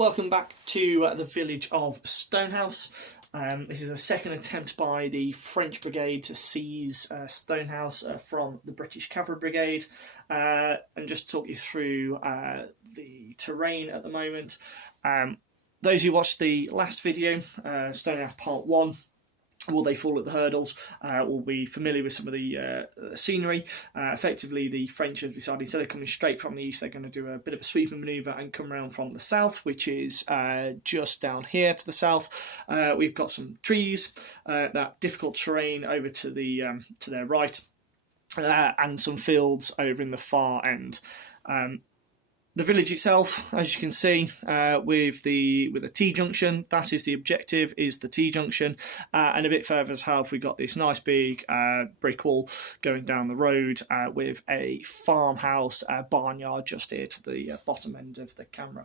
welcome back to the village of Stonehouse. This is a second attempt by the French Brigade to seize Stonehouse from the British Cavalry Brigade, and just talk you through the terrain at the moment. Those who watched the last video, Stonehouse Part 1, Will They Fall at the Hurdles, will be familiar with some of the scenery. Effectively, the French have decided instead of coming straight from the east, they're going to do a bit of a sweeping manoeuvre and come around from the south, which is just down here to the south. We've got some trees, that difficult terrain over to the to their right, and some fields over in the far end. The village itself, as you can see, with a T-junction, that is the objective, is the T-junction, and a bit further south we've got this nice big brick wall going down the road with a farmhouse barnyard just here to the bottom end of the camera.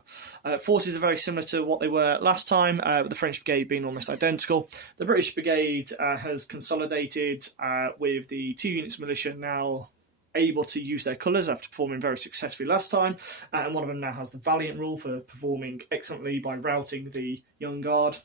Forces are very similar to what they were last time, with the French Brigade being almost identical. The British Brigade has consolidated with the 2 units of militia now able to use their colours after performing very successfully last time, and one of them now has the Valiant rule for performing excellently by routing the Young Guard.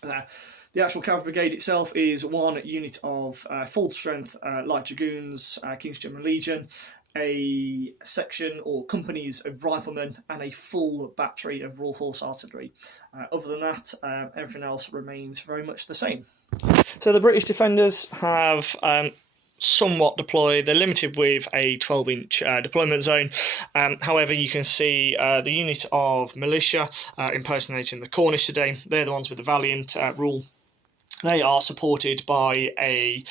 The actual Cavalry Brigade itself is 1 unit of full strength light dragoons, King's German Legion, a section or companies of riflemen, and a full battery of Royal Horse Artillery. Other than that, everything else remains very much the same. So the British defenders have somewhat deployed. They're limited with a 12-inch deployment zone. However, you can see the unit of militia impersonating the Cornish today. They're the ones with the Valiant rule. They are supported by a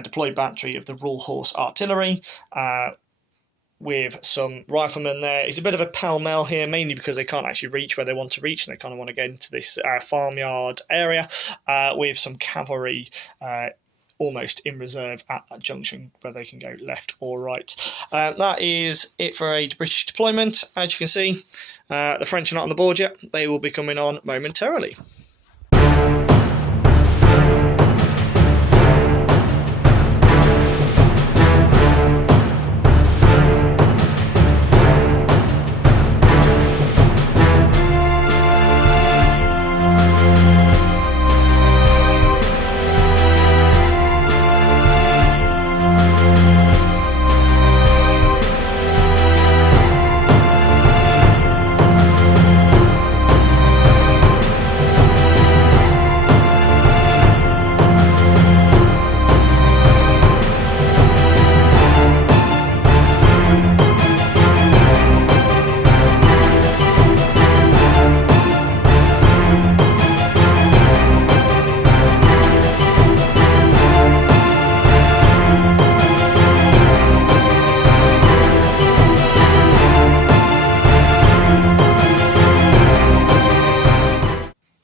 deployed battery of the Royal Horse Artillery, with some riflemen there. It's a bit of a pell-mell here, mainly because they can't actually reach where they want to reach, and they kind of want to get into this farmyard area, with some cavalry almost in reserve at that junction where they can go left or right. That is it for a British deployment. As you can see, the French are not on the board yet. They will be coming on momentarily.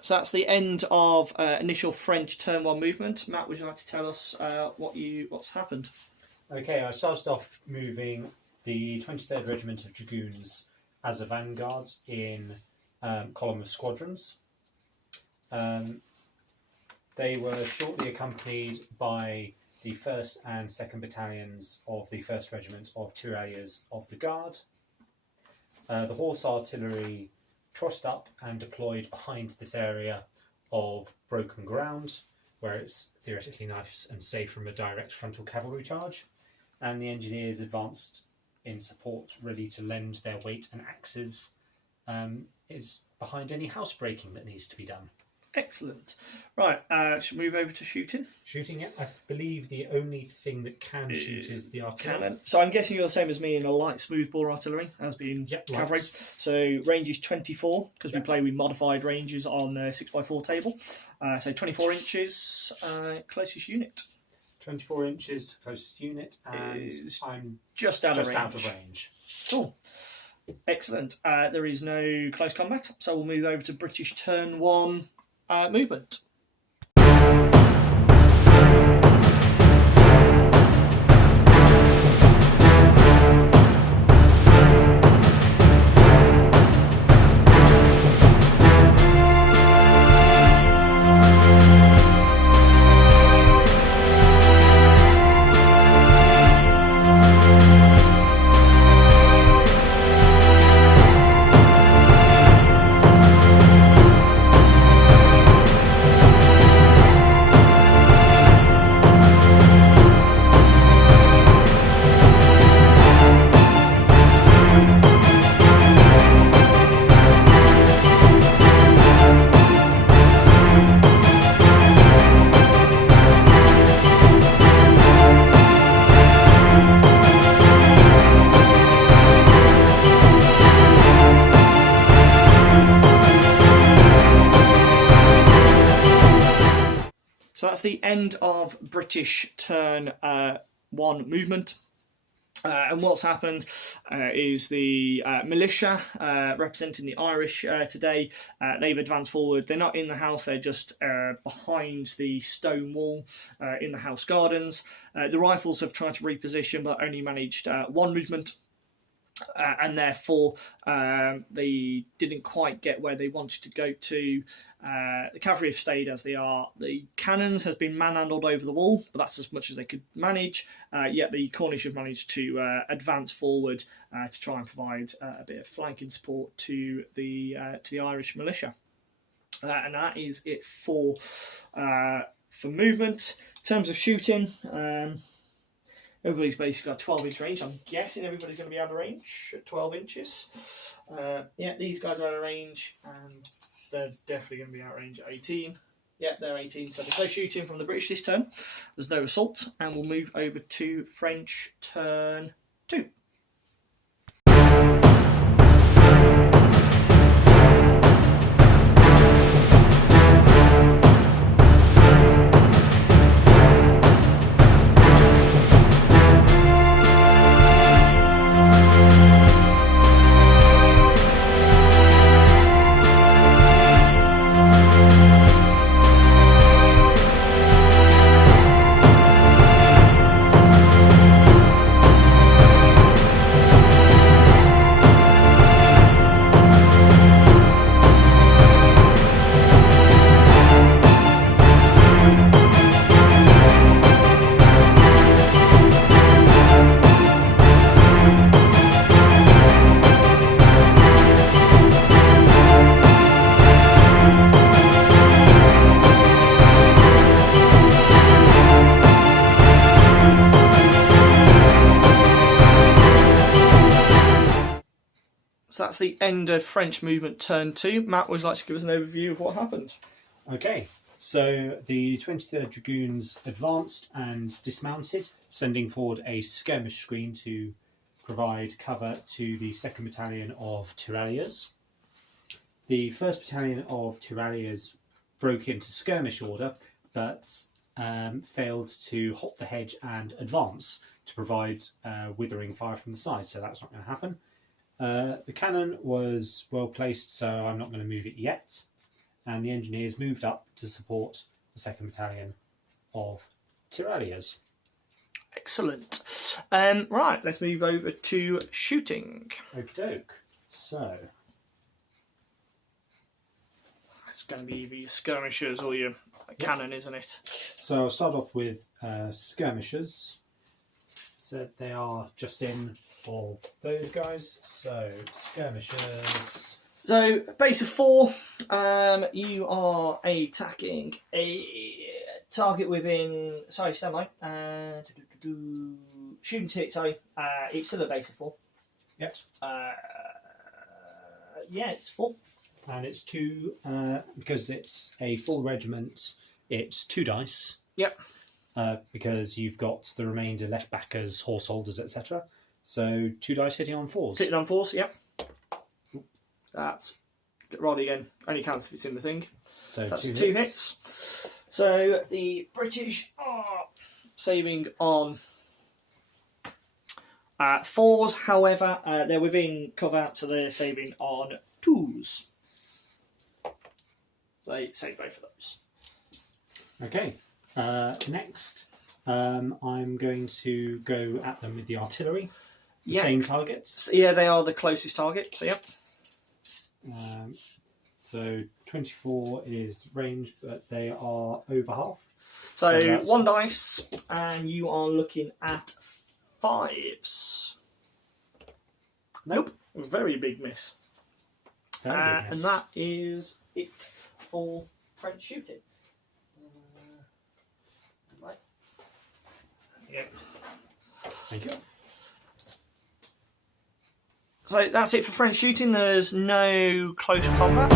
So that's the end of initial French turn 1 movement. Matt, would you like to tell us what's happened? Okay, I started off moving the 23rd Regiment of Dragoons as a vanguard in column of squadrons. They were shortly accompanied by the 1st and 2nd Battalions of the 1st Regiment of Tirailleurs of the Guard. The Horse Artillery trussed up and deployed behind this area of broken ground, where it's theoretically nice and safe from a direct frontal cavalry charge, and the engineers advanced in support, ready to lend their weight and axes. It's behind any housebreaking that needs to be done. Excellent. Right, should we move over to shooting? Shooting, yeah. I believe the only thing that can shoot is the artillery. Cannon. So I'm guessing you're the same as me in a light smoothbore artillery, as being cavalry. Light. So range is 24, because we play with modified ranges on 6x4 table. So 24 inches, closest unit. 24 inches, closest unit, and I'm just out of range. Cool. Excellent. There is no close combat, so we'll move over to British turn 1 movement. that's the end of British turn 1 movement. And what's happened is the militia, representing the Irish today, they've advanced forward. They're not in the house, they're just behind the stone wall in the house gardens. The rifles have tried to reposition but only managed 1 movement. And therefore they didn't quite get where they wanted to go to. The cavalry have stayed as they are. The cannons has been manhandled over the wall, but that's as much as they could manage. Yet the Cornish have managed to advance forward to try and provide a bit of flanking support to the Irish militia. And that is it for movement. In terms of shooting, everybody's basically got 12-inch range. I'm guessing everybody's going to be out of range at 12 inches. Yeah, these guys are out of range, and they're definitely going to be out of range at 18. Yeah, they're 18, so there's no shooting from the British this turn. There's no assault, and we'll move over to French turn 2. So that's the end of French movement turn 2. Matt, would you like to give us an overview of what happened? Okay, so the 23rd Dragoons advanced and dismounted, sending forward a skirmish screen to provide cover to the 2nd Battalion of Tirailleurs. The 1st Battalion of Tirailleurs broke into skirmish order, but failed to hop the hedge and advance to provide withering fire from the side, so that's not going to happen. The cannon was well placed, so I'm not going to move it yet. And the engineers moved up to support the 2nd Battalion of Tirailleurs. Excellent. Right, let's move over to shooting. Okie doke. So, it's going to be either your skirmishers or your cannon, isn't it? So I'll start off with skirmishers. So they are just in of those guys. So skirmishers. So base of 4, you are attacking a target within. Sorry, stand by. Shooting to it. Sorry, it's still a base of 4. Yep. Yeah, it's 4. And it's 2 because it's a full regiment. It's 2 dice. Yep. Because you've got the remainder left backers, horse holders, etc. So 2 dice hitting on 4s. Hitting on 4s, yep. That's roll again. Only counts if it's in the thing. So that's 2 hits. So the British are saving on 4s. However, they're within cover, so they're saving on 2s. They save both of those. Okay. Next, I'm going to go at them with the artillery. The same targets. Yeah, they are the closest target. So yep. So 24 is range, but they are over half. So 1 dice, and you are looking at 5s. Nope, very big miss. Very big miss. And that is it for French shooting. Right. Yep. Thank you. So that's it for French shooting. There's no close combat.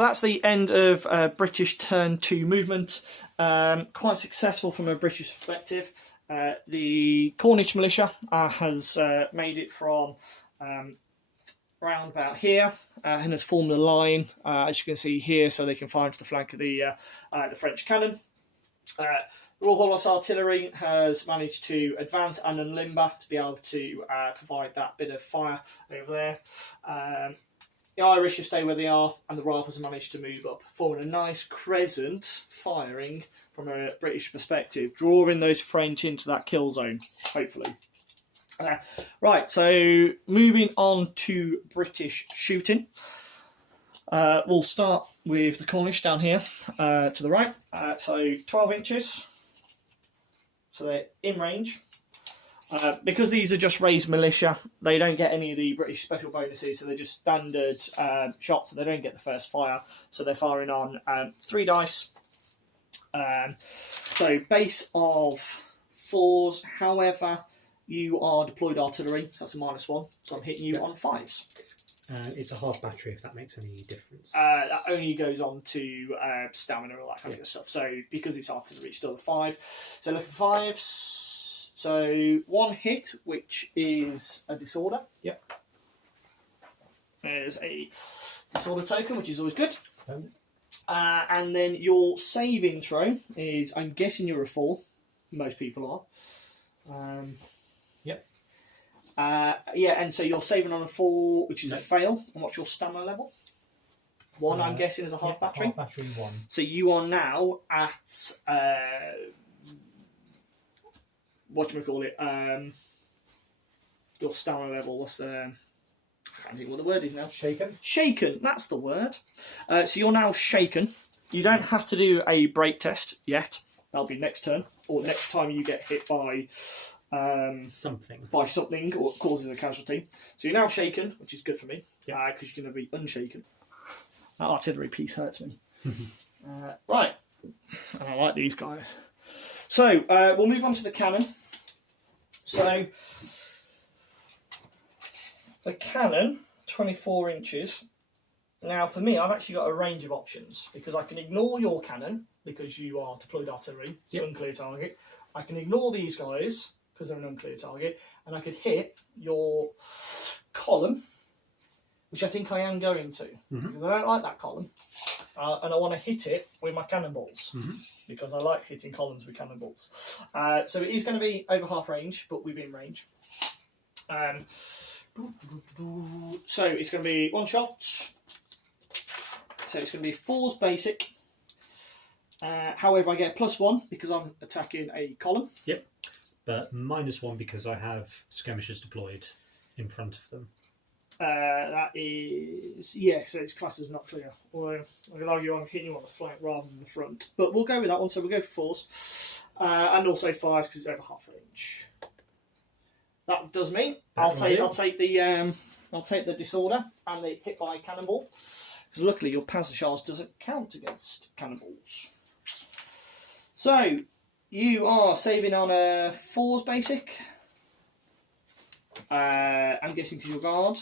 So that's the end of British turn 2 movement. Quite successful from a British perspective. The Cornish militia has made it from round about here and has formed a line, as you can see here, so they can fire into the flank of the French cannon. Royal Horse Artillery has managed to advance and unlimber to be able to provide that bit of fire over there. The Irish have stayed where they are, and the Rifles have managed to move up, forming a nice crescent firing from a British perspective, drawing those French into that kill zone, hopefully. Right, so moving on to British shooting. We'll start with the Cornish down here to the right. So 12 inches. So they're in range. Because these are just raised militia, they don't get any of the British special bonuses, so they're just standard shots, and they don't get the first fire. So they're firing on 3 dice. So base of 4s, however, you are deployed artillery, so that's a -1, so I'm hitting you on 5s. It's a half battery, if that makes any difference. That only goes on to stamina and all that kind of stuff. So because it's artillery, it's still a 5. So look for 5s. So 1 hit, which is a disorder. Yep. There's a disorder token, which is always good. And then your saving throw is, I'm guessing you're a 4. Most people are. Yep. Yeah, and so you're saving on a 4, which is a fail. And what's your stamina level? 1, I'm guessing, is a half battery. Half battery 1. So you are now at whatchamacallit, your stamina level. What's the? I can't think what the word is now. Shaken. Shaken. That's the word. So you're now shaken. You don't have to do a break test yet. That'll be next turn, or next time you get hit by. Something or it causes a casualty. So you're now shaken, which is good for me, because you're going to be unshaken. That artillery piece hurts me. Right, and I like these guys. So we'll move on to the cannon. So the cannon, 24 inches. Now for me, I've actually got a range of options, because I can ignore your cannon because you are deployed artillery, it's unclear target. I can ignore these guys because they're an unclear target, and I could hit your column, which I think I am going to, because I don't like that column, and I want to hit it with my cannonballs, because I like hitting columns with cannonballs. So it is going to be over half range, but within range. So it's going to be 1 shot. So it's going to be 4s basic. However, I get a +1 because I'm attacking a column. Yep. But -1 because I have skirmishers deployed in front of them. That is, so it's classed as not clear. Or I could argue I'm hitting you on the flank rather than the front. But we'll go with that one, so we'll go for 4s. And also 5s because it's over half range. That does me. I'll take the disorder and the hit by cannonball. Because luckily your Panzer Charge doesn't count against cannonballs. So you are saving on a 4s basic. I'm guessing because you're guard.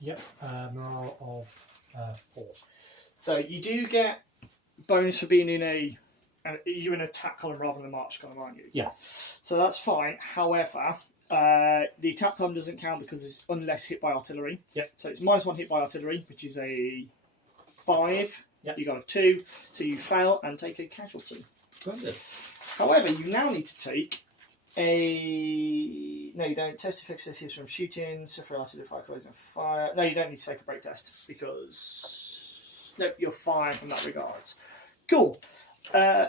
Yep, morale of 4. So you do get bonus for being in you're in attack column rather than a march column, aren't you? Yeah. So that's fine. However, the attack column doesn't count because it's unless hit by artillery. Yep. So it's -1 hit by artillery, which is a 5. Yep. You got a 2, so you fail and take a casualty. Splendid. However, you now need to take no, you don't. Test effectiveness from shooting, so for acid, fire, corrosion, fire. No, you don't need to take a break test because you're fine from that regards. Cool.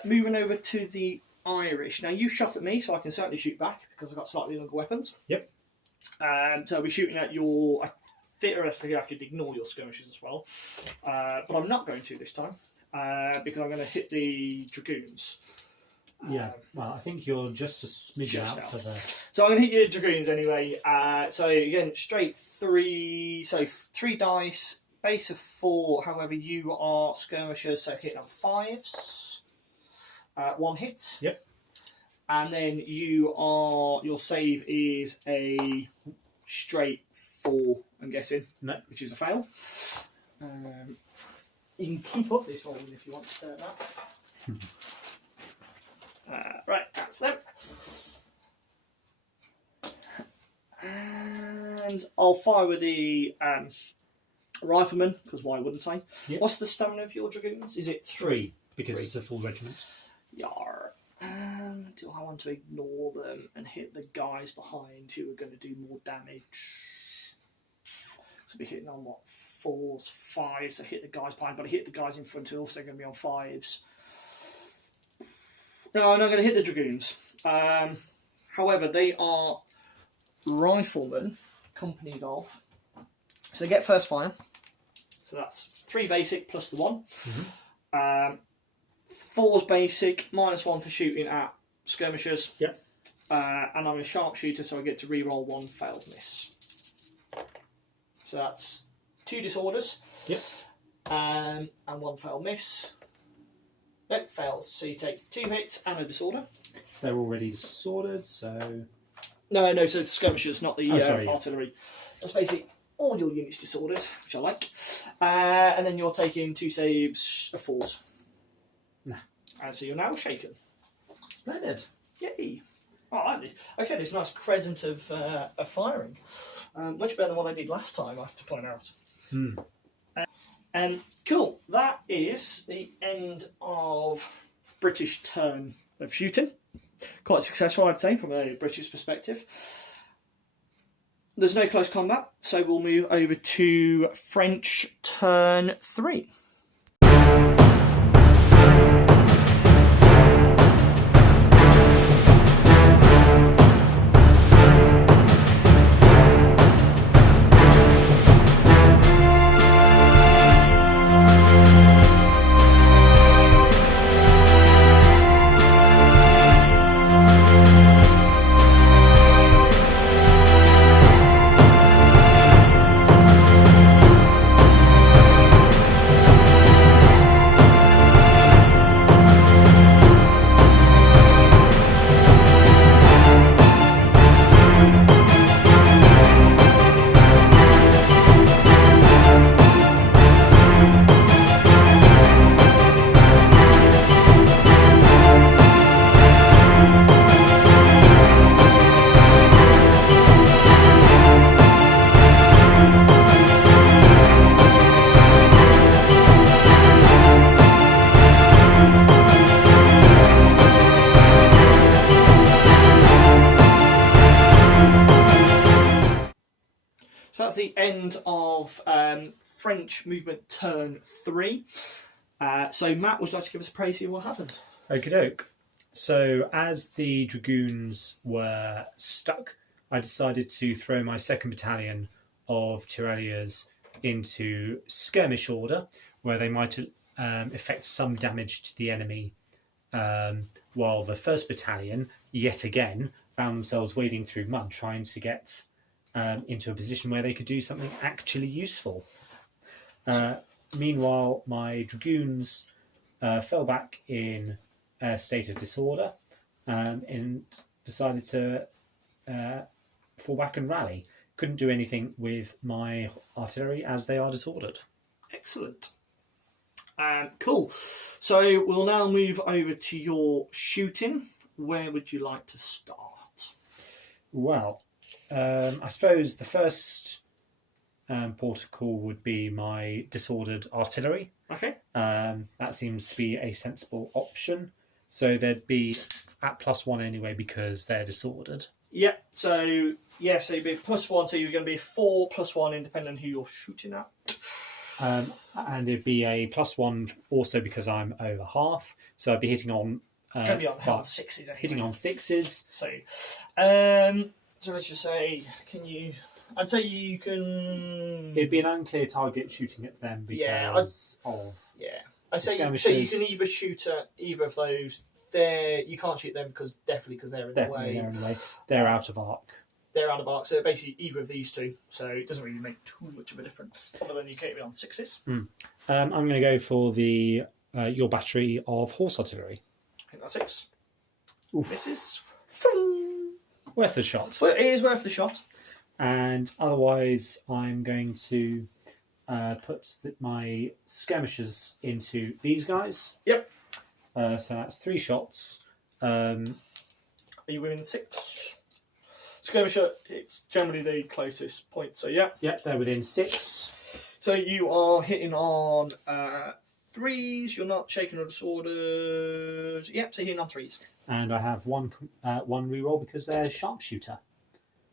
Moving over to the Irish. Now you shot at me, so I can certainly shoot back because I've got slightly longer weapons. Yep. So I'll be shooting at your. Theoretically, I could ignore your skirmishes as well, but I'm not going to this time because I'm going to hit the dragoons. Yeah, well, I think you're just a smidge out for the... So I'm going to hit your dragoons anyway. So again, straight 3, so 3 dice, base of 4, however you are skirmishers, so hit on 5s. 1 hit. Yep. And then your save is a straight 4, I'm guessing. No. Which is a fail. You can keep up this rolling if you want to turn that. Right, that's them. And I'll fire with the rifleman, because why wouldn't I? Yep. What's the stamina of your dragoons? Is it 3, because 3. it's a full regiment. Yar. Do I want to ignore them and hit the guys behind who are going to do more damage? So be hitting on what, 4s, 5s. So hit the guys behind, but I hit the guys in front who are also going to be on 5s. No, I'm not going to hit the dragoons. However, they are riflemen, companies of. So they get first fire. So that's 3 basic plus the 1. Mm-hmm. 4's basic, -1 for shooting at skirmishers. Yep. And I'm a sharpshooter, so I get to re-roll 1 failed miss. So that's 2 disorders. Yep. And 1 failed miss. Nope, fails. So you take 2 hits and a disorder. They're already disordered, so... No, so it's skirmishers, not the sorry, artillery. That's basically all your units disordered, which I like. And then you're taking 2 saves of 4s. Nah. And so you're now shaken. Splendid. Yay! Oh, I like this. Like I said, it's a nice crescent of firing. Much better than what I did last time, I have to point out. Cool. That is the end of British turn of shooting. Quite successful, I'd say, from a British perspective. There's no close combat, so we'll move over to French turn 3. So that's the end of French movement turn 3. So Matt, would you like to give us a précis of what happened? Okie doke. So as the dragoons were stuck, I decided to throw my 2nd battalion of tirailleurs into skirmish order, where they might effect some damage to the enemy, while the 1st battalion, yet again, found themselves wading through mud, trying to get into a position where they could do something actually useful. Meanwhile, my dragoons fell back in a state of disorder and decided to fall back and rally. Couldn't do anything with my artillery as they are disordered. Excellent. Cool. So we'll now move over to your shooting. Where would you like to start? Well, I suppose the first port of call would be my disordered artillery. Okay. That seems to be a sensible option. So they'd be at +1 anyway because they're disordered. Yeah. So you'd be +1. So you're going to be 4 +1, independent on who you're shooting at. And it'd be a +1 also because I'm over half. So I'd be hitting on. Going to be on 6s. Anyway. Hitting on 6s. So let's just say, I'd say you can. It'd be an unclear target shooting at them because of. Yeah, I say so you can either shoot at either of those. You can't shoot them because they're in the way. They're out of arc. They're out of arc, so basically either of these two. So it doesn't really make too much of a difference, other than you keep it on 6s. I'm going to go for the your battery of horse artillery. I think that's 6. Misses. Worth the shot. But it is worth the shot. And otherwise, I'm going to put my skirmishers into these guys. Yep. So that's 3 shots. Are you within 6? Skirmisher, it's generally the closest point, so yeah. Yep, they're within 6. So you are hitting on 3s, you're not shaking or disordered. Yep, so you're hitting on 3s. And I have one reroll because they're sharpshooter.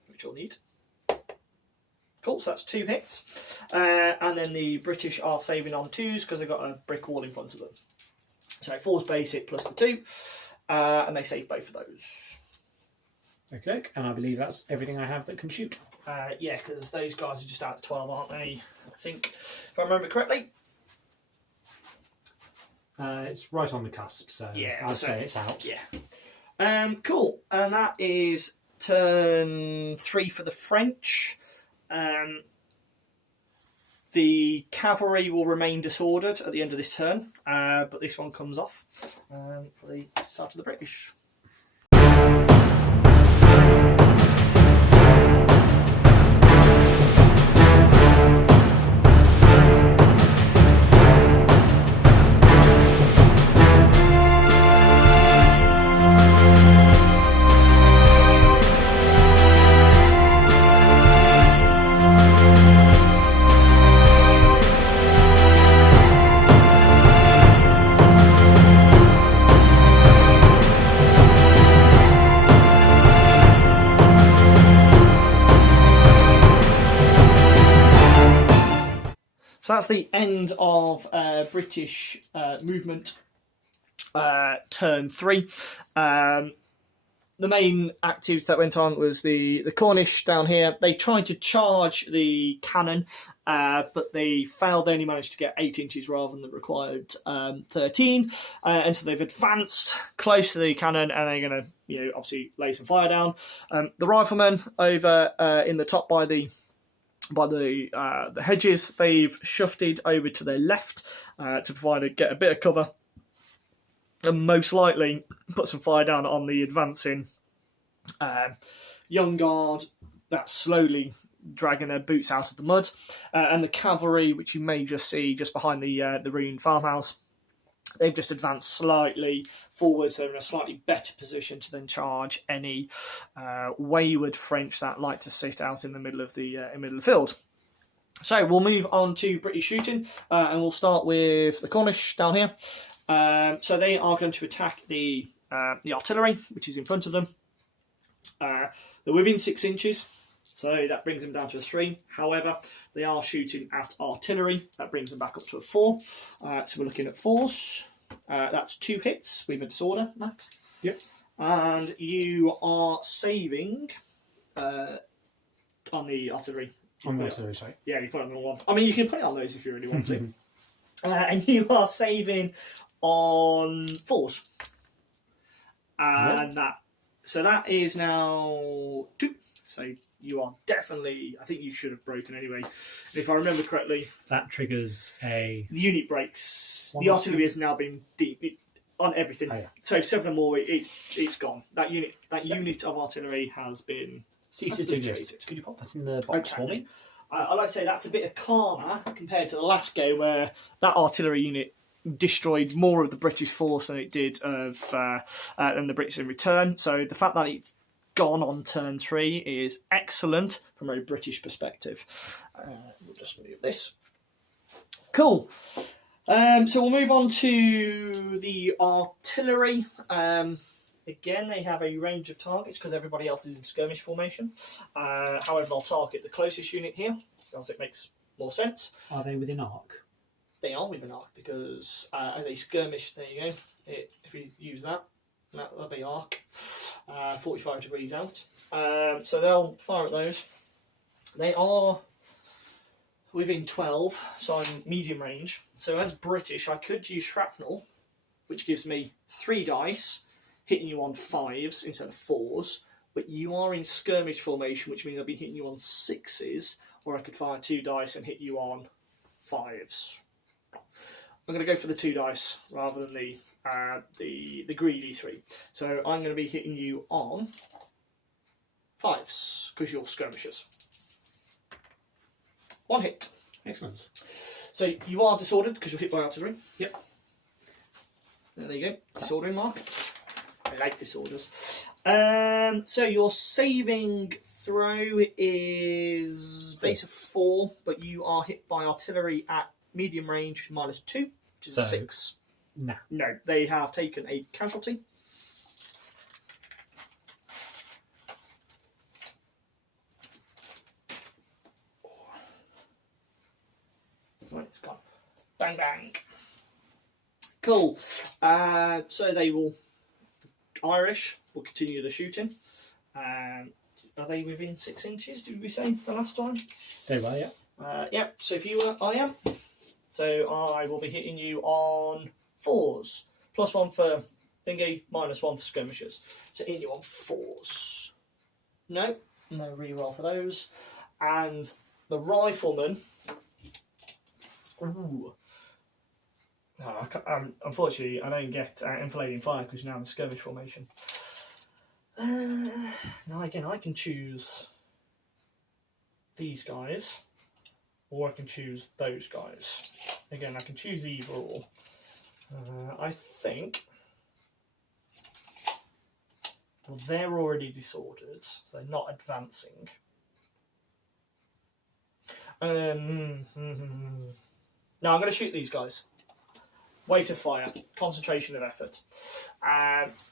Which you'll need. Cool, so that's 2 hits. And then the British are saving on 2s because they've got a brick wall in front of them. So 4's basic plus the 2. And they save both of those. Okay, and I believe that's everything I have that can shoot. Yeah, because those guys are just out of 12, aren't they? I think, if I remember correctly. It's right on the cusp, so yeah, I'll say it's out. Yeah. Cool, and that is turn 3 for the French. The cavalry will remain disordered at the end of this turn, but this one comes off for the start of the British. So that's the end of British movement turn 3. The main activities that went on was the Cornish down here. They tried to charge the cannon, but they failed. They only managed to get 8 inches rather than the required 13. And so they've advanced close to the cannon, and they're going to, obviously lay some fire down. The riflemen over in the top by the hedges, they've shifted over to their left to get a bit of cover, and most likely put some fire down on the advancing Young Guard that's slowly dragging their boots out of the mud, and the cavalry, which you may just see just behind the ruined farmhouse. They've just advanced slightly forwards. They're in a slightly better position to then charge any wayward French that like to sit out in the middle of the field. So we'll move on to British shooting, and we'll start with the Cornish down here. So they are going to attack the artillery, which is in front of them. They're within 6 inches, so that brings them down to a 3. However, they are shooting at artillery. That brings them back up to a 4. So we're looking at 4s. That's 2 hits with a disorder, Matt. Yep. And you are saving on the artillery. On the artillery, sorry. Yeah, you put it on the one. I mean, you can put it on those if you really want to. And you are saving on 4s. And that is now 2. So you are definitely, I think you should have broken anyway. If I remember correctly, that triggers the unit breaks. The artillery has now been deep on everything. Oh, yeah. So 7 or more, it's gone. That unit of artillery has been ceases to exist. Could you pop that in the box for me? I like to say that's a bit of calmer compared to the last game where that artillery unit destroyed more of the British force than it did of than the British in return. So the fact that it's gone on turn 3 is excellent from a British perspective. We'll just move this. Cool. So we'll move on to the artillery. Again, they have a range of targets because everybody else is in skirmish formation. However, they'll target the closest unit here because it makes more sense. Are they within arc? They are within arc because as a skirmish, there you go. If we use that'll be arc. 45 degrees out. So they'll fire at those. They are within 12, so I'm medium range. So as British, I could use shrapnel, which gives me 3 dice, hitting you on 5s instead of 4s. But you are in skirmish formation, which means I'll be hitting you on 6s, or I could fire 2 dice and hit you on 5s. I'm going to go for the 2 dice rather than the greedy 3. So I'm going to be hitting you on 5s because you're skirmishers. 1 hit. Excellent. So you are disordered because you're hit by artillery. Yep. There you go. Disordering mark. I like disorders. So your saving throw is base of 4, but you are hit by artillery at medium range -2, which is 6. Nah. No, they have taken a casualty. Right, it's gone. Bang, bang. Cool. So they will... Irish will continue the shooting. Are they within 6 inches, did we say the last time? They were, yeah. Yep, so if you were, I am. So I will be hitting you on 4s. +1 for thingy, -1 for skirmishers. So hitting you on 4s. No reroll for those. And the rifleman... Ooh. Unfortunately, I don't get enfilading fire because you're now in skirmish formation. Now again, I can choose these guys, or I can choose those guys. Again, I can choose either or. I think... Well, they're already disordered, so they're not advancing. No, I'm going to shoot these guys. Weight of fire, concentration of effort.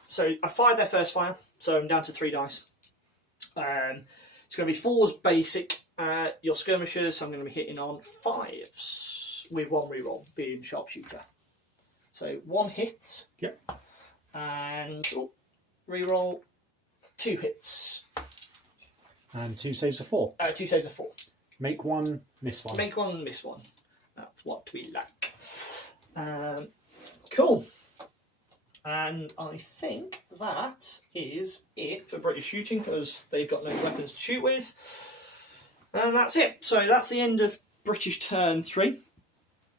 So I fired their first fire, so I'm down to 3 dice. It's going to be 4s basic. Your skirmishers, I'm going to be hitting on 5s with 1 reroll, being sharpshooter. So 1 hit. Yep. And reroll 2 hits. And 2 saves of 4. 2 saves of 4. Make 1, miss 1. Make 1, miss 1. That's what we like. Cool. And I think that is it for British shooting because they've got no weapons to shoot with. And that's it. So that's the end of British turn 3.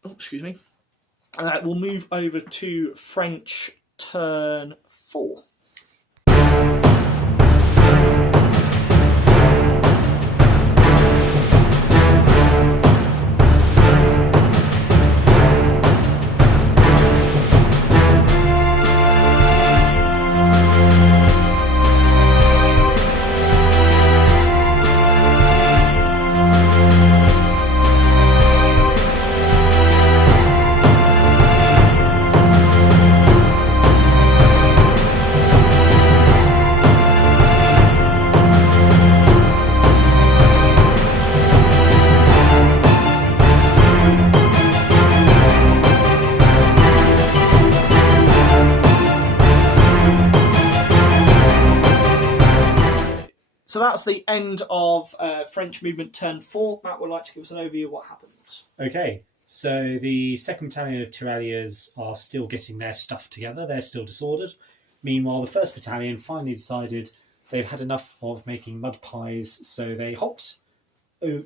Oh, excuse me. We'll move over to French turn 4. So that's the end of French movement turn 4. Matt would like to give us an overview of what happens. Okay, so the 2nd Battalion of Tirailleurs are still getting their stuff together. They're still disordered. Meanwhile, the 1st Battalion finally decided they've had enough of making mud pies, so they hopped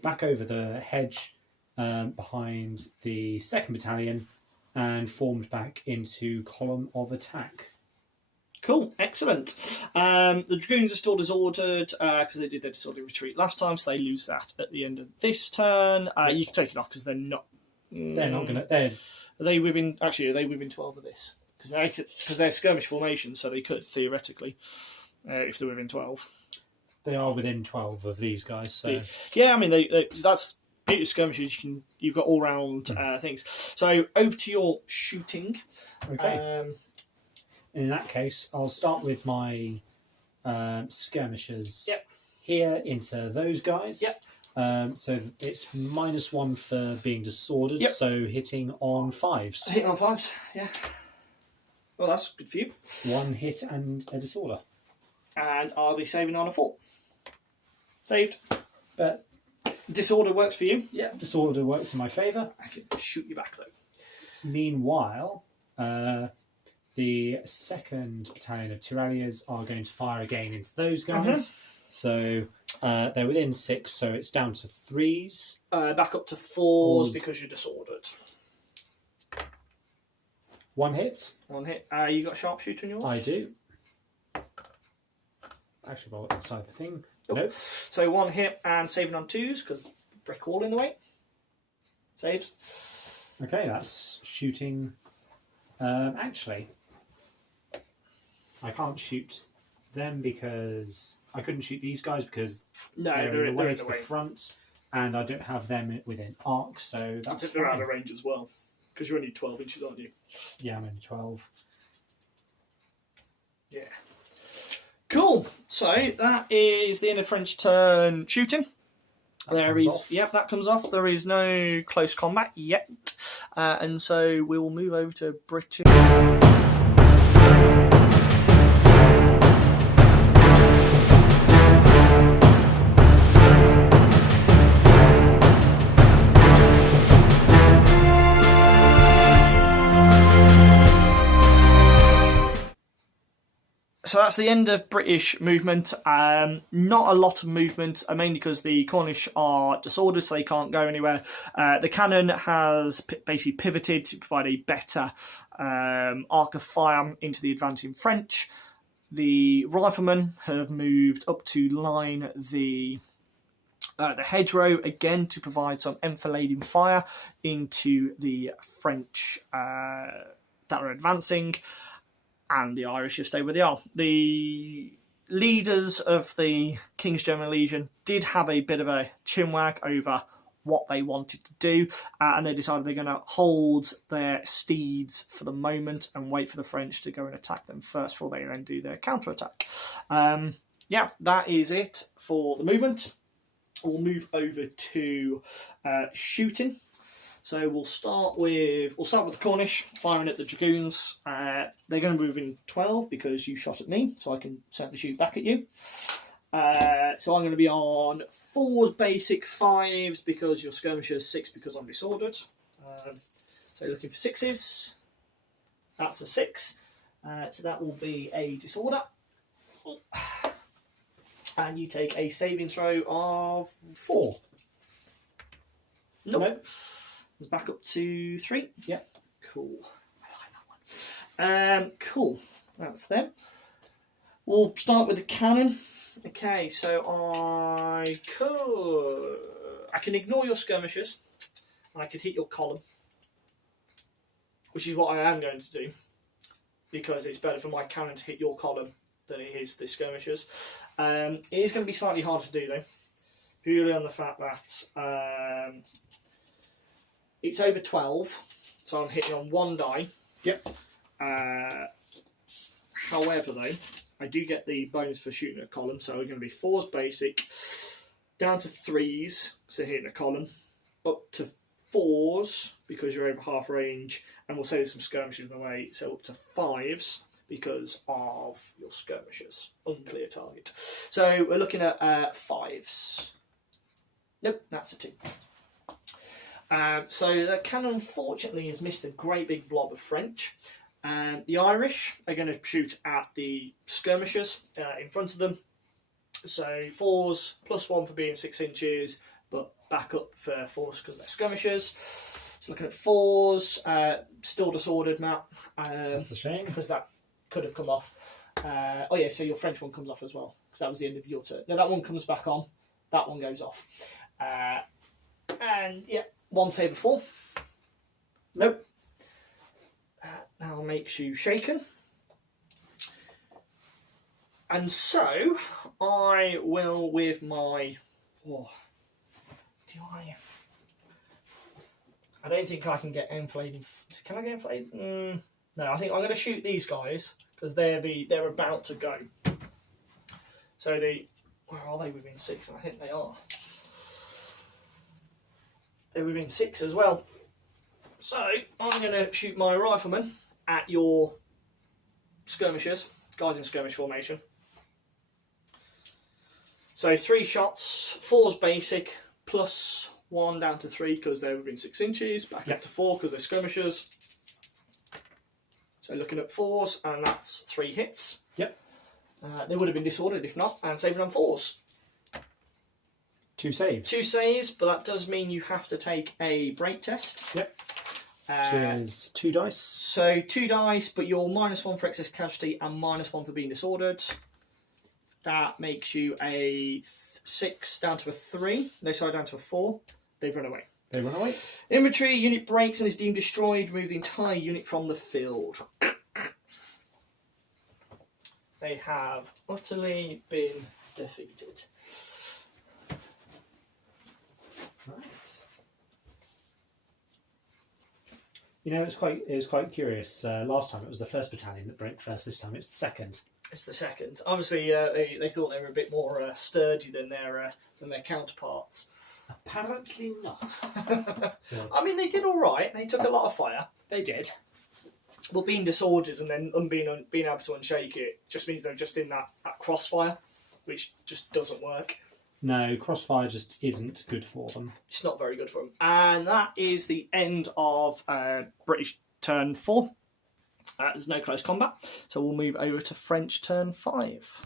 back over the hedge behind the 2nd Battalion and formed back into column of attack. Cool, excellent. The Dragoons are still disordered because they did their disordered retreat last time, so they lose that at the end of this turn. You can take it off because they're not. They're not going to. Are they within? Actually, are they within 12 of this? Because they're skirmish formation, so they could theoretically, if they're within 12. They are within 12 of these guys. So yeah, I mean that's skirmishes. You've got all round things. So over to your shooting. Okay. In that case, I'll start with my skirmishers here into those guys. Yep. So it's -1 for being disordered, so hitting on 5s. Hitting on 5s, yeah. Well, that's good for you. 1 hit and a disorder. And I'll be saving on a 4. Saved. But disorder works for you? Yeah, disorder works in my favour. I can shoot you back, though. Meanwhile... the 2nd Battalion of Tirailleurs are going to fire again into those guys. So they're within 6, so it's down to 3s. Back up to 4s because you're disordered. 1 hit. 1 hit. You got sharpshooter in yours? I do. Actually, roll it inside the thing. Nope. So 1 hit and saving on 2s because brick wall in the way. Saves. Okay, that's shooting. Actually, I can't shoot them because I couldn't shoot these guys because they're in the way to the front, and I don't have them within arc, so that's fine. They're out of range as well, because you're only 12 inches, aren't you? Yeah, I'm only 12. Yeah. Cool. So that is the end of French turn shooting. That comes off. There is no close combat yet, and so we will move over to British. So that's the end of British movement. Not a lot of movement, mainly because the Cornish are disordered, so they can't go anywhere. The cannon has basically pivoted to provide a better arc of fire into the advancing French. The riflemen have moved up to line the hedgerow again to provide some enfilading fire into the French that are advancing. And the Irish have stayed where they are. The leaders of the King's German Legion did have a bit of a chinwag over what they wanted to do, and they decided they're going to hold their steeds for the moment and wait for the French to go and attack them first before they then do their counterattack. Yeah, that is it for the movement. We'll move over to shooting. So we'll start with the Cornish, firing at the Dragoons. They're going to move in 12 because you shot at me, so I can certainly shoot back at you. So I'm going to be on 4s basic, 5s because your skirmishers, 6 because I'm disordered. So looking for 6s. That's a 6. So that will be a disorder. And you take a saving throw of 4. Nope. It's back up to 3. Yeah. Cool. I like that one. Cool. That's them. We'll start with the cannon. Okay, so I can ignore your skirmishers, and I could hit your column, which is what I am going to do, because it's better for my cannon to hit your column than it is the skirmishers. It is going to be slightly harder to do though, purely on the fact that it's over 12, so I'm hitting on 1 die. Yep. However, though, I do get the bonus for shooting a column, so we're going to be 4s basic, down to 3s, so hitting a column, up to 4s, because you're over half range, and we'll say there's some skirmishers in the way, so up to 5s, because of your skirmishers. Unclear target. So we're looking at 5s. Nope, that's a 2. So the cannon, unfortunately, has missed a great big blob of French. The Irish are going to shoot at the skirmishers in front of them. So 4s, +1 for being 6 inches, but back up for 4s because they're skirmishers. So looking at 4s, still disordered, Matt. That's a shame. Because that could have come off. Oh yeah, so your French one comes off as well, because that was the end of your turn. No, that one comes back on. That one goes off. And yeah. 1 save of 4. Nope. Now makes you shaken. And so I will with my. I don't think I can get enflated. Can I get enflated? No, I think I'm going to shoot these guys because they're about to go. So where are they within 6? I think they are. They're within 6 as well. So I'm going to shoot my rifleman at your skirmishers, guys in skirmish formation. So 3 shots, 4s basic, +1 down to 3 because they're within 6 inches, back up to 4 because they're skirmishers. So looking at 4s, and that's 3 hits. Yep. They would have been disordered if not, and saving on 4s. 2 saves. 2 saves, but that does mean you have to take a break test. Yep. Which is 2 dice. So 2 dice, but you're -1 for excess casualty and -1 for being disordered. That makes you a 6 down to a 3. No, sorry, down to a 4. They've run away. They run away. Infantry unit breaks and is deemed destroyed. Remove the entire unit from the field. They have utterly been defeated. Right. You know, it was quite curious. Last time it was the 1st Battalion that broke first. This time it's the 2nd. It's the 2nd. Obviously, they thought they were a bit more sturdy than their counterparts. Apparently not. So, I mean, they did all right. They took a lot of fire. they did. But being disordered and then being able to unshake it just means they're just in that crossfire, which just doesn't work. No, crossfire just isn't good for them. It's not very good for them. And that is the end of British turn 4. There's no close combat, so we'll move over to French turn 5.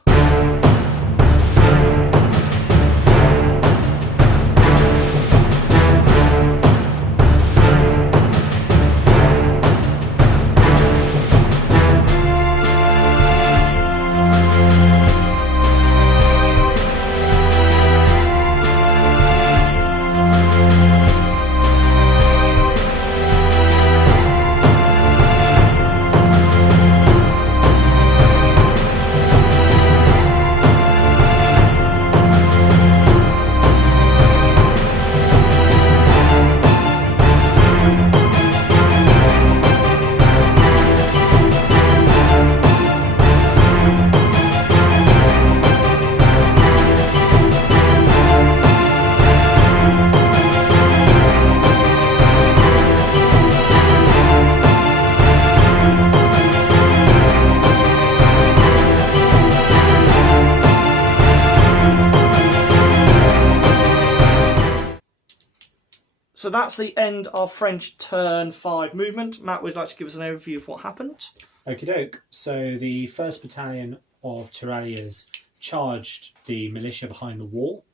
So that's the end of French turn 5 movement. Matt would like to give us an overview of what happened. Okie doke. So the 1st Battalion of Tirailleurs charged the militia behind the wall,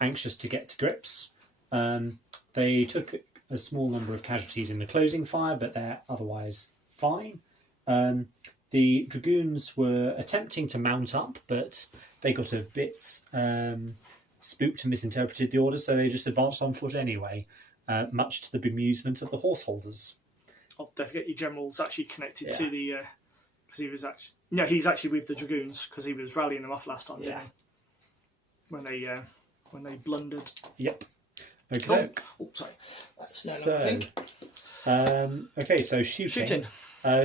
anxious to get to grips. They took a small number of casualties in the closing fire, but they're otherwise fine. The dragoons were attempting to mount up, but they got a bit spooked and misinterpreted the orders, so they just advanced on foot anyway, much to the bemusement of the horse holders. Oh, don't forget your general's actually connected to the... because he was actually... No, he's actually with the dragoons, because he was rallying them off last time, didn't he? When they blundered. Yep. Okay. Oh, sorry. That's no thing. Okay, so shooting.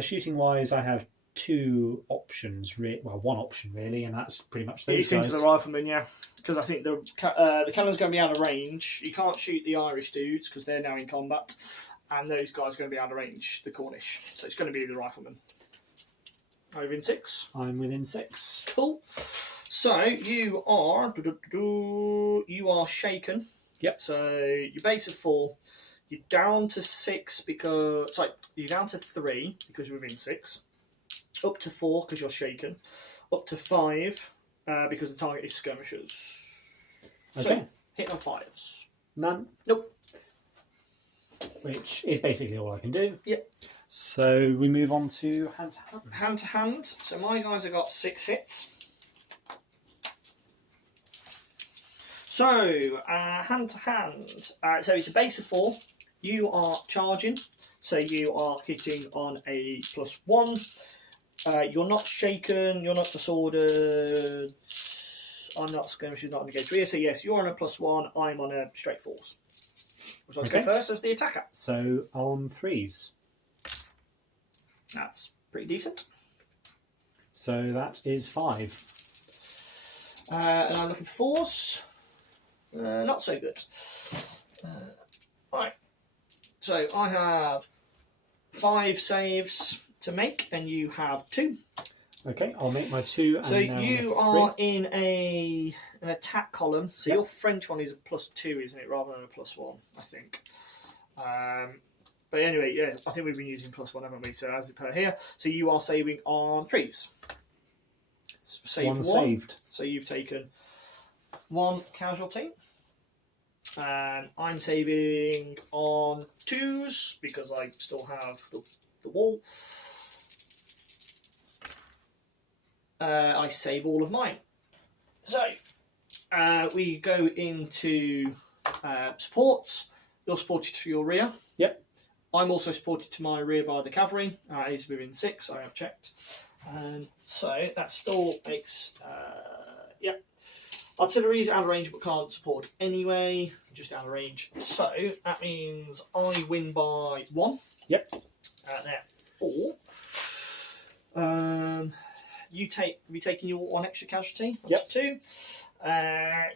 Shooting-wise, I have two options. One option, really, and that's pretty much those It's into the riflemen, yeah. Because I think the cannon's going to be out of range. You can't shoot the Irish dudes, because they're now in combat. And those guys are going to be out of range, the Cornish. So it's going to be the riflemen. Are you within 6? I'm within 6. Cool. So you are shaken. Yep. So your base of 4. You're down to 6 because... Sorry, you're down to 3 because you're within 6. Up to 4 because you're shaken. Up to 5 because the target is skirmishers. Okay. So, hit on 5s. None. Nope. Which is basically all I can do. Yep. So we move on to hand to hand. Hand to hand. So my guys have got 6 hits. So, hand to hand. So it's a base of 4. You are charging. So you are hitting on a +1. You're not shaken. You're not disordered. I'm not skirmishing, not engaged rear. So yes, you're on a +1. I'm on a straight 4s. Would you like to go first as the attacker? So on 3s. That's pretty decent. So that is 5. And I'm looking for 4s. Not so good. Right. So I have 5 saves to make, and you have 2. Okay, I'll make my 2. And so you are in an attack column. So your French one is a +2, isn't it, rather than a +1, I think. But anyway, yeah, I think we've been using +1, haven't we? So as per here, so you are saving on 3s. Save 1 saved. So you've taken 1 casualty. And I'm saving on 2s because I still have the wall. I save all of mine. So we go into supports. You're supported to your rear. Yep. I'm also supported to my rear by the cavalry. It is within 6, I have checked. So that still makes, yep. Artillery is out of range but can't support anyway, just out of range. So that means I win by 1. Yep. There, 4. You be taking your 1 extra casualty. That's 2.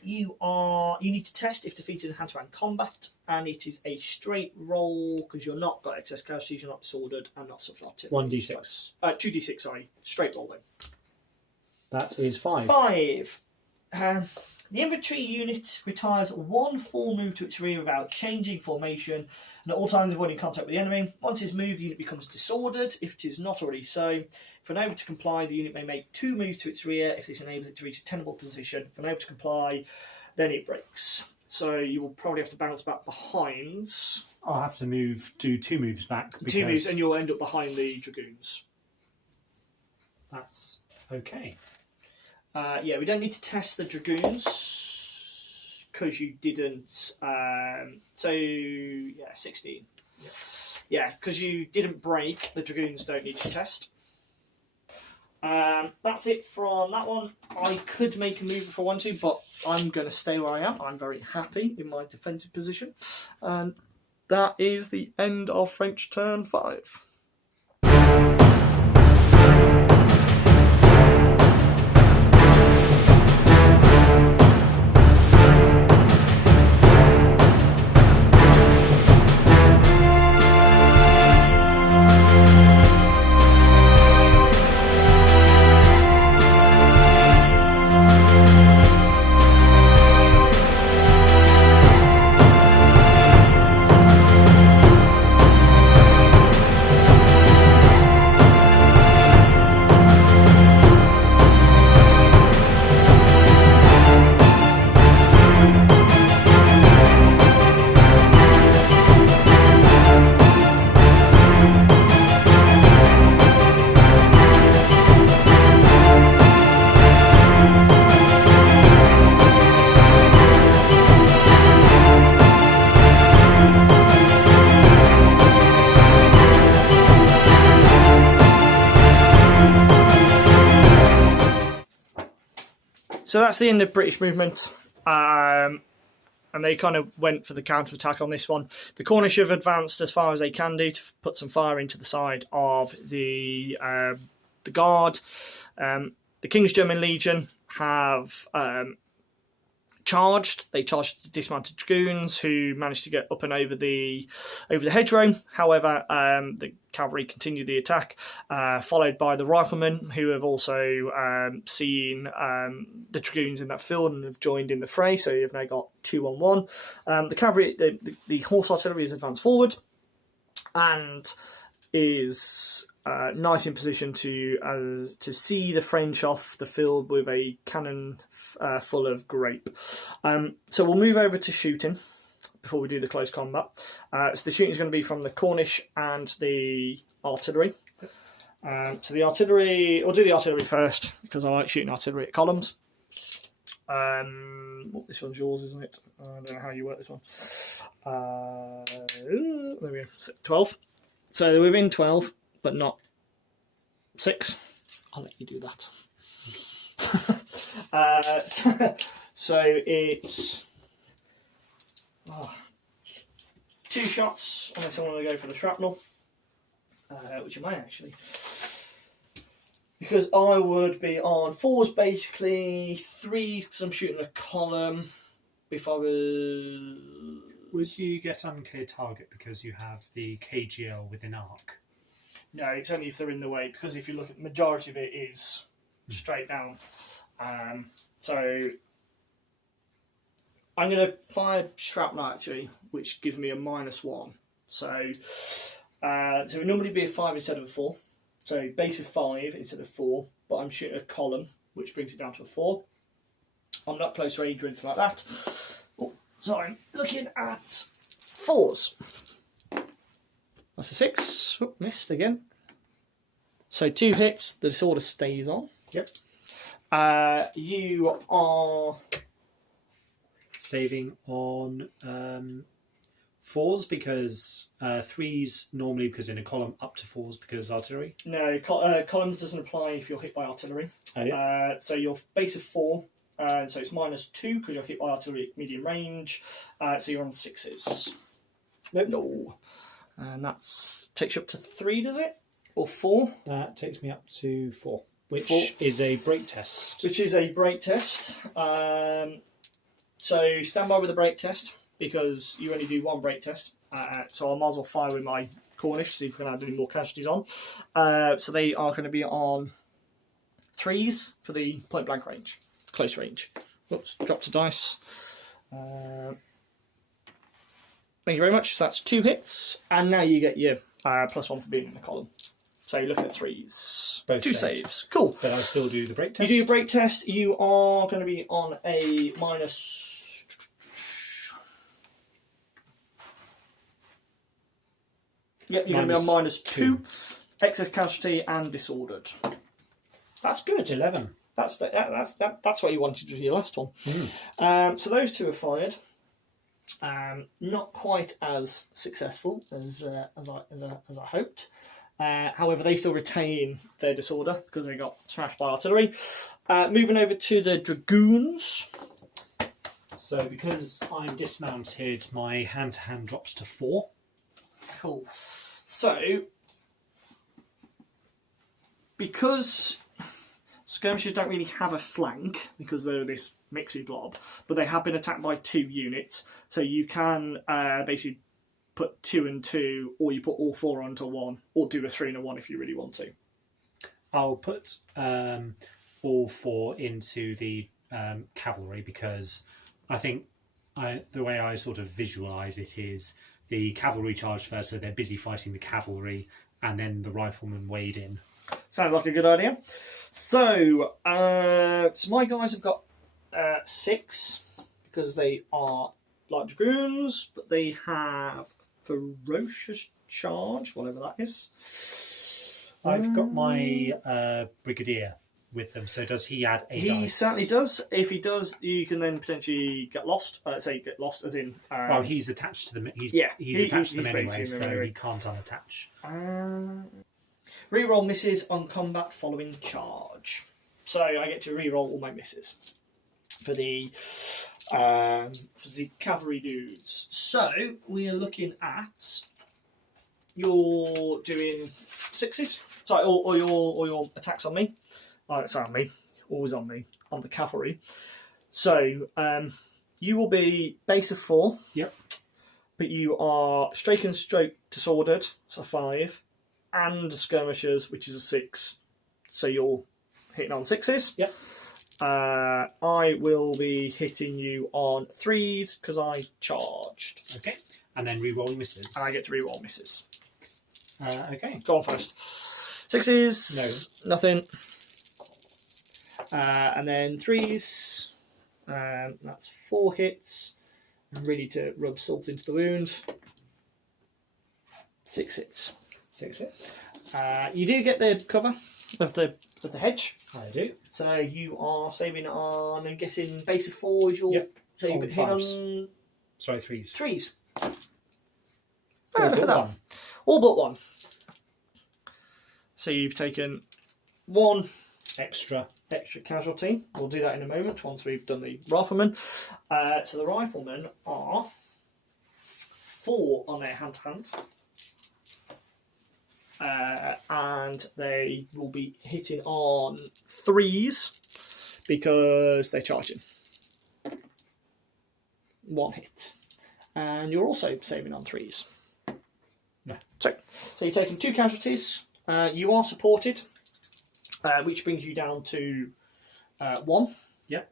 You need to test if defeated in hand-to-hand combat, and it is a straight roll because you're not got excess casualties, you're not disordered, and not suffered artillery. 1d6. 2d6. Sorry, straight roll then. That is 5. 5. The infantry unit retires 1 full move to its rear without changing formation, and at all times avoiding contact with the enemy. Once it's moved, the unit becomes disordered if it is not already so. If unable to comply, the unit may make 2 moves to its rear if this enables it to reach a tenable position. If unable to comply, then it breaks. So you will probably have to bounce back behind. I'll have to do 2 moves back. 2 moves, and you'll end up behind the dragoons. That's okay. Yeah, we don't need to test the dragoons because you didn't. So yeah, 16. Yeah, because you didn't break. The dragoons don't need to test. That's it from that one. I could make a move if I want to, but I'm going to stay where I am. I'm very happy in my defensive position. And that is the end of French turn 5. So that's the end of British movement, and they kind of went for the counter-attack on this one. The Cornish have advanced as far as they can do to put some fire into the side of the Guard. The King's German Legion have charged. They charged the dismounted dragoons, who managed to get up and over the hedgerow. However, the cavalry continued the attack, followed by the riflemen, who have also seen the dragoons in that field and have joined in the fray. So you've now got 2 on 1. The cavalry, the horse artillery has advanced forward and is nice in position to see the French off the field with a cannon full of grape. So we'll move over to shooting before we do the close combat. So the shooting is going to be from the Cornish and the artillery. So the artillery, we'll do the artillery first because I like shooting artillery at columns. This one's yours, isn't it? I don't know how you work this one. There we go. 12. So they're within 12, but not 6. I'll let you do that. So it's 2 shots, unless I want to go for the shrapnel, which I might actually. Because I would be on 4s basically, 3s because I'm shooting a column. If I was... Would you get unclear target because you have the KGL within arc? No, it's only if they're in the way, because if you look at the majority of it is straight down. So I'm going to fire shrapnel actually, which gives me a -1. So it would normally be a 5 instead of a 4. So base of 5 instead of 4, but I'm shooting a column, which brings it down to a 4. I'm not close range or anything like that. So I'm looking at 4s. That's a 6. Oh, missed again. So 2 hits, the disorder stays on. Yep. You are saving on 4s because 3s normally because in a column, up to 4s because artillery. No, column doesn't apply if you're hit by artillery. Oh, yeah. So your base of 4, so it's -2 because you're hit by artillery at medium range. So you're on 6s. Nope. No. And that takes you up to 3, does it? Or 4? That takes me up to 4, which 4. is a break test. Which is a break test. So stand by with the break test because you only do 1 break test. So I might as well fire with my Cornish, see if we can add any more casualties on. So they are going to be on 3s for the point blank range, close range. Oops, dropped a dice. Thank you very much. So that's 2 hits, and now you get your +1 for being in the column. So you're looking at 3s. Both 2 saves. Cool. But I still do the break test. You do a break test. You are going to be on a minus. Yep, you're going to be on -2. Excess casualty and disordered. That's good. 11. That's what you wanted with your last one. So those 2 are fired. Not quite as successful as I hoped. However, they still retain their disorder because they got smashed by artillery. Moving over to the dragoons. So because I'm dismounted, my hand-to-hand drops to 4. Cool. So, because skirmishers don't really have a flank because they're this mixy blob, but they have been attacked by 2 units, so you can basically put 2 and 2, or you put all 4 onto 1, or do a 3 and a 1 if you really want to. I'll put all 4 into the cavalry because I think the way I sort of visualise it is the cavalry charged first, so they're busy fighting the cavalry, and then the riflemen wade in. Sounds like a good idea. So, so my guys have got 6 because they are light dragoons, but they have ferocious charge, whatever that is. I've got my brigadier with them, so does he add a dice? He certainly does. If he does, you can then potentially get lost. Say get lost as in... well, he's attached to them. He's attached to them anyway, so he can't unattach. Reroll misses on combat following charge. So I get to reroll all my misses for the cavalry dudes. So we are looking at you're doing 6s. Sorry, or your attacks on me. It's on me, always on me, on the cavalry. So you will be base of 4. Yep. But you are strake and stroke disordered, so 5, and skirmishers, which is a 6. So you're hitting on 6s. Yep. I will be hitting you on 3s because I charged. Okay. And then re-rolling misses. And I get to re-roll misses. Okay. Go on first. 6s. No. Nothing. And then 3s. That's 4 hits. I'm ready to rub salt into the wound. 6 hits. 6 hits. You do get the cover of the hedge. I do. So you are saving on, I'm guessing, base of 4 is your... Yep. So you On hit 5s. on... Sorry, 3s. 3s. All Look at but that. 1. All but 1. So you've taken 1 Extra casualty. We'll do that in a moment once we've done the riflemen. So the riflemen are 4 on their hand-to-hand. And they will be hitting on 3s because they're charging. 1 hit. And you're also saving on 3s. No. So you're taking 2 casualties. You are supported, which brings you down to 1. Yep.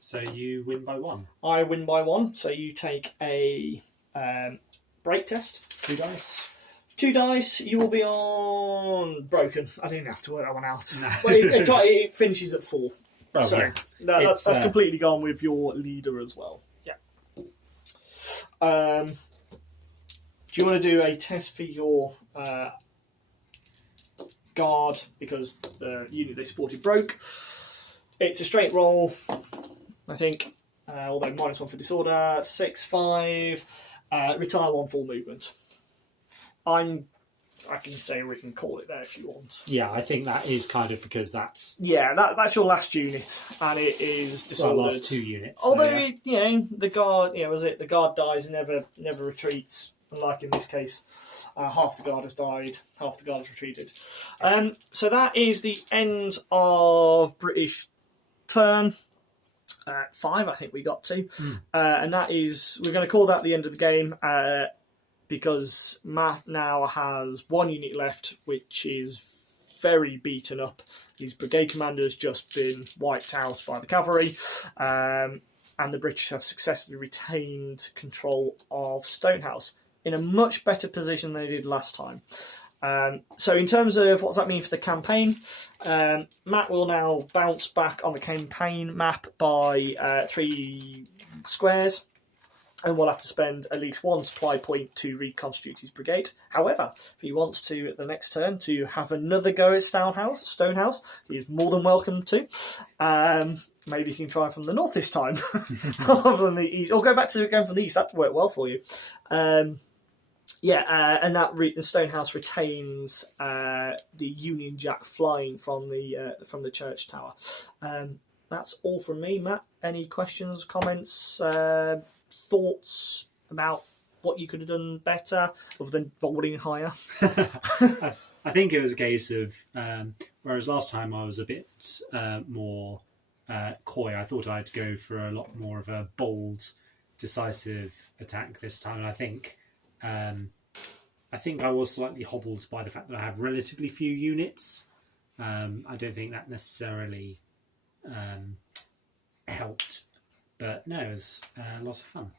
So you win by 1. I win by 1. So you take a break test. 2 dice. 2 dice. You will be on broken. I didn't have to work that one out. No. But it finishes at 4. Oh, so yeah. that's completely gone with your leader as well. Yeah. Do you want to do a test for your guard because the unit they supported broke? It's a straight roll, I think. although -1 for disorder, 6-5, retire 1 full movement. I can say we can call it there if you want. Yeah, I think that is kind of because that's... Yeah, that's your last unit, and it is disordered. Well, last 2 units. Although, so, yeah. the guard, the guard dies and never retreats, unlike in this case. Half the guard has died, half the guard has retreated. So that is the end of British turn. 5, I think we got to. And that is, we're going to call that the end of the game, because Matt now has 1 unit left, which is very beaten up. His brigade commander's just been wiped out by the cavalry, and the British have successfully retained control of Stonehouse in a much better position than they did last time. So in terms of what does that mean for the campaign, Matt will now bounce back on the campaign map by 3 squares, and we'll have to spend at least 1 supply point to reconstitute his brigade. However, if he wants to, at the next turn, to have another go at Stonehouse, he is more than welcome to. Maybe he can try from the north this time, rather than the east. Or go back to going from the east. That would work well for you. And that Stonehouse retains the Union Jack flying from the church tower. That's all from me, Matt. Any questions, comments, thoughts about what you could have done better, other than voting higher? I think it was a case of, whereas last time I was a bit more coy, I thought I'd go for a lot more of a bold, decisive attack this time. And I think I was slightly hobbled by the fact that I have relatively few units. I don't think that necessarily helped, but no, it was a lot of fun.